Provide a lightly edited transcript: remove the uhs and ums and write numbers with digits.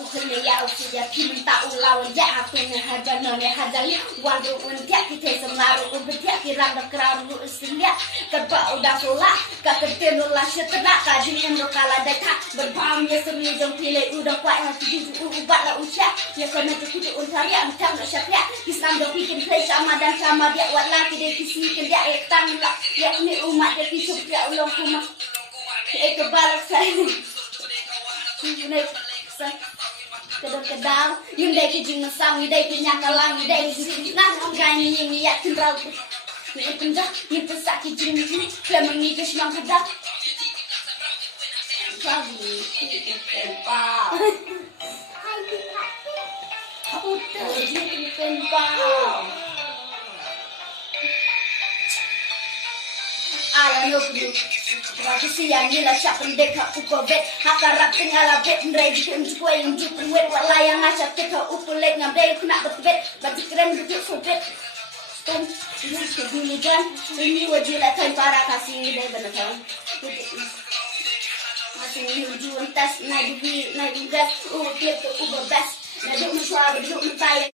Kuliah usia kita ulang jahat punya hajar nane hajar walau untiak kita semaru ubetiak kirang kerang usia kerba udah solah kakek nulah setelah kaji endo kala deka berpam ya semi jom pilih udah kuat hati juju ubat lah usia ya kena cukup untari angkam nak syariah Islam jom bikin play sama dan sama dia wat lagi dia kisi dia etang lah ya ni umat dia kisuk dia ulang kumah kebalak saya ini kedang yung day kijing masang yung day kinyakalang yung day nang ang gani yung iyak tinraw yung ipunja yung pasak kijing klamang ngigas mang kadak Khasi tempa udah jadi tempa alam yo kudu Khasi yang nila siya pendek ha upabet hakarap tingala bet ndredi kem jukwe yung jukwe walaya ngasya teka upulek ngabdel kuna betbet bajikren betul sobet tom ini kebunuhan ini wajila kai para Khasi ini deh benar masih hujung tas naik gas klip ubah bas naik musuh abdul mutay